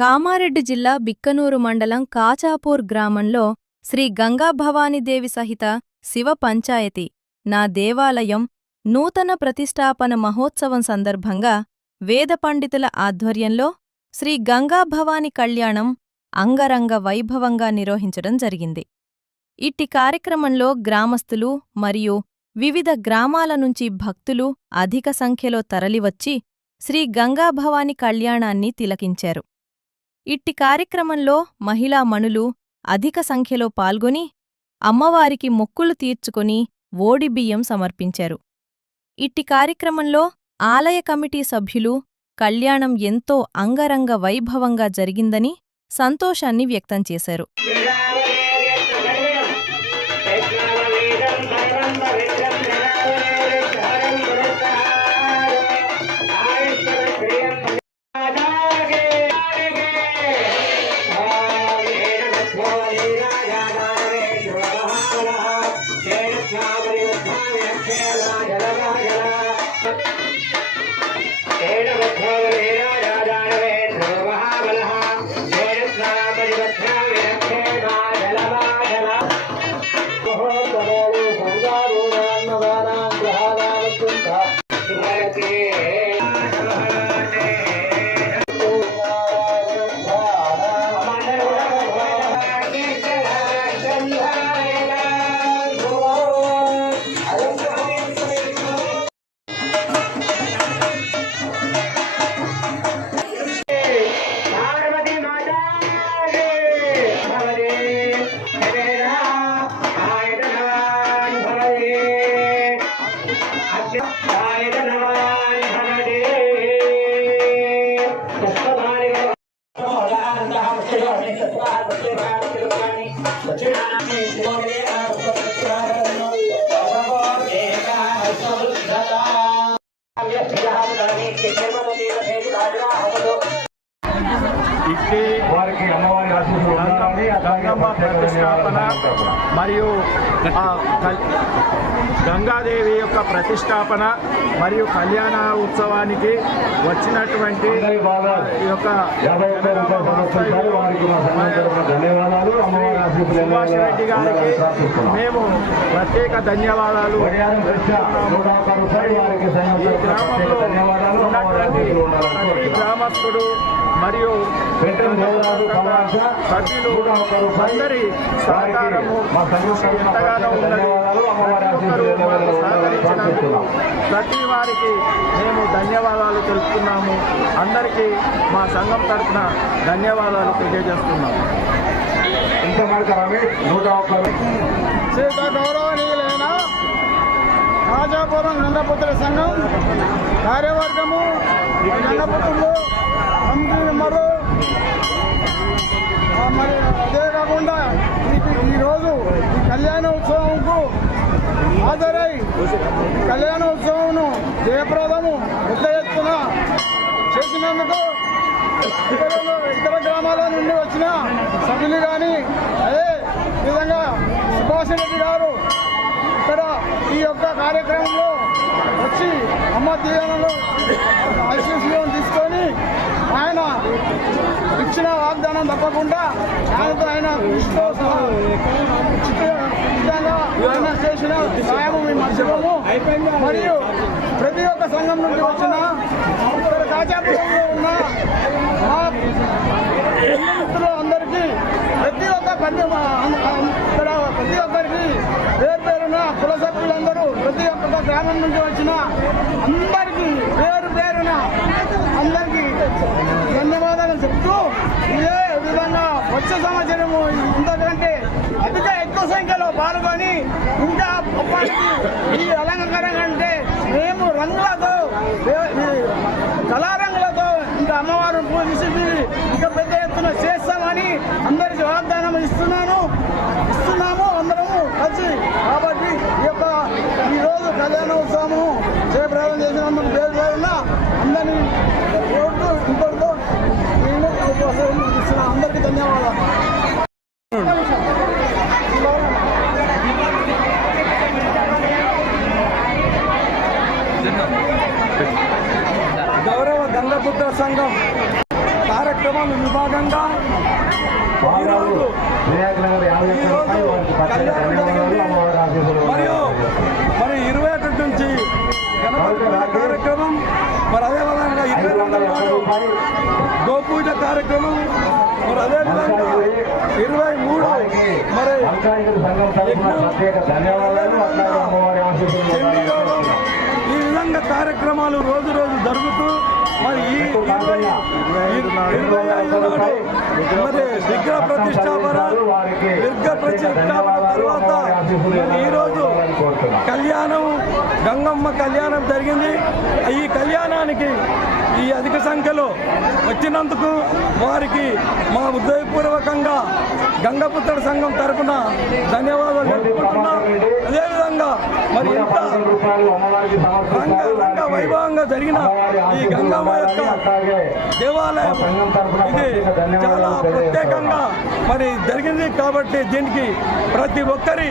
కామారెడ్డి జిల్లా బిక్కనూరు మండలం కాచాపూర్ గ్రామంలో శ్రీ గంగాభవానీదేవి సహిత శివ పంచాయతీ నా దేవాలయం నూతన ప్రతిష్టాపన మహోత్సవం సందర్భంగా వేద పండితుల ఆధ్వర్యంలో శ్రీ గంగాభవాని కళ్యాణం అంగరంగ వైభవంగా నిర్వహించడం జరిగింది. ఇట్టి కార్యక్రమంలో గ్రామస్తులు మరియు వివిధ గ్రామాల నుంచి భక్తులు అధిక సంఖ్యలో తరలివచ్చి శ్రీ గంగాభవాని కళ్యాణాన్ని తిలకించారు. ఇట్టి కార్యక్రమంలో మహిళా మణులు అధిక సంఖ్యలో పాల్గొని అమ్మవారికి మొక్కులు తీర్చుకొని ఓడిబియ్యం సమర్పించారు. ఇట్టి కార్యక్రమంలో ఆలయ కమిటీ సభ్యులు కళ్యాణం ఎంతో అంగరంగ వైభవంగా జరిగిందని సంతోషాన్ని వ్యక్తం చేశారు. గంగమ్మ ప్రతిష్టాపన మరియు గంగాదేవి యొక్క ప్రతిష్టాపన మరియు కళ్యాణ ఉత్సవానికి వచ్చినటువంటి ఈ యొక్క సుభాష్ రెడ్డి గారికి మేము ప్రత్యేక ధన్యవాదాలు. ఈ గ్రామంలో ఉన్నటువంటి ప్రతి గ్రామస్తుడు మరియు సభ్యులు అందరి సహకారము ఎంతగానో ఉన్నది. సహకరించినందుకు ప్రతి వారికి మేము ధన్యవాదాలు తెలుపుతున్నాము. అందరికీ మా సంఘం తరఫున ధన్యవాదాలు తెలియజేస్తున్నాము. గౌరవనీయులైన కాచాపురం గంగపుత్ర సంఘం కార్యవర్గము, గంగపుత్రులు కమిటీ మెంబరు, మరి అదే కాకుండా ఈరోజు ఈ కళ్యాణ ఉత్సవంకు హాజరై కళ్యాణ ఉత్సవంను జయప్రదము పెద్ద ఎత్తున చేసినందుకు ఇతర గ్రామాల నుండి వచ్చిన సభ్యులు కానీ అదే విధంగా సుభాష్ రెడ్డి గారు ఇక్కడ ఈ యొక్క కార్యక్రమంలో వచ్చి అమ్మ దీవెనలు ఆశీస్సులను తీసుకొని ఆయన ఇచ్చిన వాగ్దానం తప్పకుండా ఆయనతో ఆయన విధంగా ఆయన చేసిన సాయము మేము మర్చిపోము. మరియు ప్రతి ఒక్క సంఘం నుండి వచ్చిన ఇక్కడ కాచాపురంలో ఉన్న మా మిత్రులు అందరికీ ప్రతి ఒక్క ఇక్కడ ప్రతి ఒక్కరికి పేరు పేరున కుల సభ్యులందరూ ప్రతి ఒక్క గ్రామం నుంచి వచ్చిన అందరికీ పేరు పేరున అందరికీ ధన్యవాదాలు చెప్తూ ఇదే విధంగా వచ్చే సంవత్సరము ఇంతకంటే ఎక్కువ సంఖ్యలో పాల్గొని ఇంకా ఈ అలంకరణ కంటే మేము రంగులతో కళారంగులతో ఇంకా అమ్మవారిని పూజించి ఇంకా పెద్ద ఎత్తున చేస్తామని అందరికీ వాగ్దానం ఇస్తున్నాము అందరము కలిసి. కాబట్టి ఈరోజు కళ్యాణోత్సవము జయప్రదం చేసినందుకు పేరు పేరున అందరినీ ఇంకొకరితో నేను ఇస్తున్నా. అందరికీ ధన్యవాదాలు. గౌరవ గంగపుత్ర సంఘం కార్యక్రమ కార్యక్రమాల విభాగంగా ఈరోజు కళ్యాణం జరిగింది. మరి 21 నుంచి గణపతి పూజ కార్యక్రమం, మరి అదేవిధంగా 22 నాడు గోపూజ కార్యక్రమం, మరి అదేవిధంగా 23 మరి చండీగఢం, ఈ విధంగా కార్యక్రమాలు రోజు రోజు జరుగుతూ మరి ఈ 25 నాడు మరి విగ్రహ ప్రతిష్టాపన తర్వాత ఈరోజు కళ్యాణం, గంగమ్మ కళ్యాణం జరిగింది. ఈ కళ్యాణానికి ఈ అధిక సంఖ్యలో వచ్చినందుకు వారికి మా హృదయపూర్వకంగా గంగపుత్రుడి సంఘం తరపున ధన్యవాదాలు తెలుపుకుంటున్నాం. అదేవిధంగా మరి ఇంత రంగ వైభవంగా జరిగిన ఈ గంగమ్మ యొక్క దేవాలయం ఇది చాలా ప్రత్యేకంగా మరి జరిగింది. కాబట్టి దీనికి ప్రతి ఒక్కరి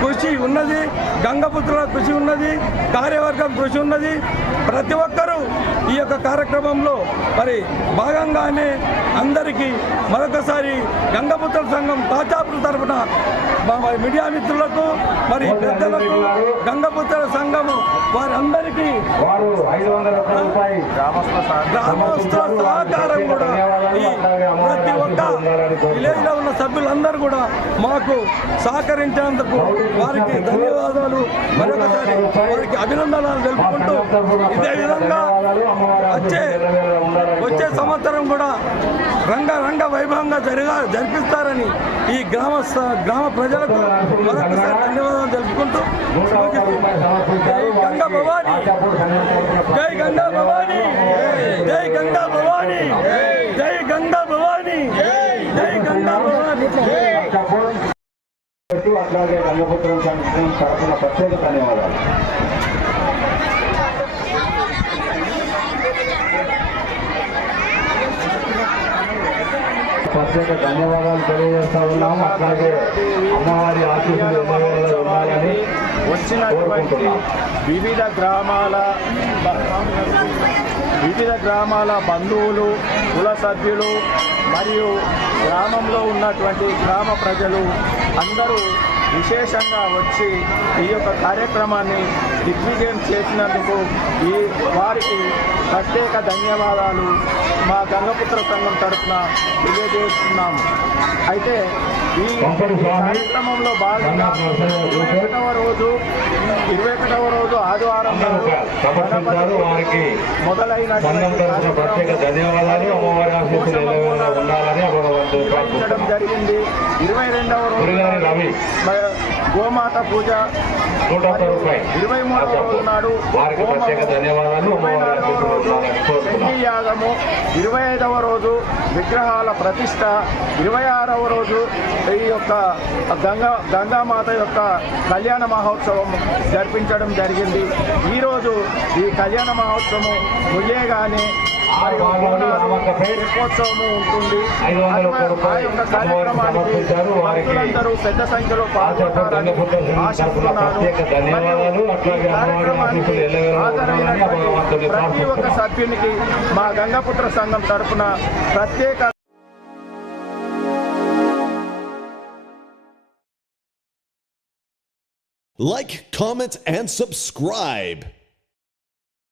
కృషి ఉన్నది, గంగపుత్రుల కృషి ఉన్నది, కార్యవర్గం కృషి ఉన్నది. ప్రతి ఒక్కరూ ఈ యొక్క కార్యక్రమంలో మరి భాగంగానే అందరికీ మరొకసారి గంగపుత్రుల సంఘం కాచాపురం తరఫున మరి మీడియా మిత్రులకు మరి పెద్దలకు గంగపుత్రుల సంఘము వారందరికీ గ్రామస్తుల సహకారం కూడా ఈ ప్రతి ఒక్క విలేజ్లో ఉన్న సభ్యులందరూ కూడా మాకు సహకరించినందుకు వారికి ధన్యవాదాలు, మరొకసారి వారికి అభినందనలు తెలుపుకుంటూ ఇదే విధంగా వచ్చే సంవత్సరం కూడా రంగ వైభవంగా జరిపిస్తారని ఈ గ్రామ ప్రజలకు మరొకసారి ధన్యవాదాలు తెలుపుకుంటూ జై గంగా భవాని, జై గంగా భవాని, జై గంగా భవాని, జై గంగా భవాని, జై గంగా భవాని. అట్లాగే గంగపుత్రం సంఘం తరఫున ప్రత్యేక ధన్యవాదాలు. ప్రత్యేక ధన్యవాదాలు తెలియజేస్తా ఉన్నాము. అట్లాగే అమ్మవారి ఆశీస్సులు ఉండాలని వచ్చినటువంటి వివిధ గ్రామాల బంధువులు, కుల సభ్యులు మరియు గ్రామంలో ఉన్నటువంటి గ్రామ ప్రజలు అందరూ విశేషంగా వచ్చి ఈ యొక్క కార్యక్రమాన్ని దిగ్విజయం చేసినందుకు వారికి ప్రత్యేక ధన్యవాదాలు మా గంగపుత్ర సంఘం తరఫున తెలియజేస్తున్నాము. అయితే ఈ కార్యక్రమంలో భాగంగా 21వ రోజు ఆదివారం మొదలైన నిర్వహించడం జరిగింది. 22వ రోజు గోమాత పూజ, 23వ రోజు నాడు యాగము, 25వ రోజు విగ్రహాల ప్రతిష్ట, 26వ రోజు ఈ యొక్క గంగామాత యొక్క కళ్యాణ మహోత్సవం జరిపించడం జరిగింది. ఈరోజు ఈ కళ్యాణ మహోత్సవం ముగియగానే దీపోత్సవము ఉంటుంది. ఆ యొక్క కార్యక్రమానికి భక్తులందరూ పెద్ద సంఖ్యలో పాల్గొంటారని ఆశిస్తున్నాను. కార్యక్రమానికి హాజరైనటువంటి ప్రతి ఒక్క సభ్యునికి మా గంగపుత్ర సంఘం తరఫున ప్రత్యేక Like, comment, and subscribe.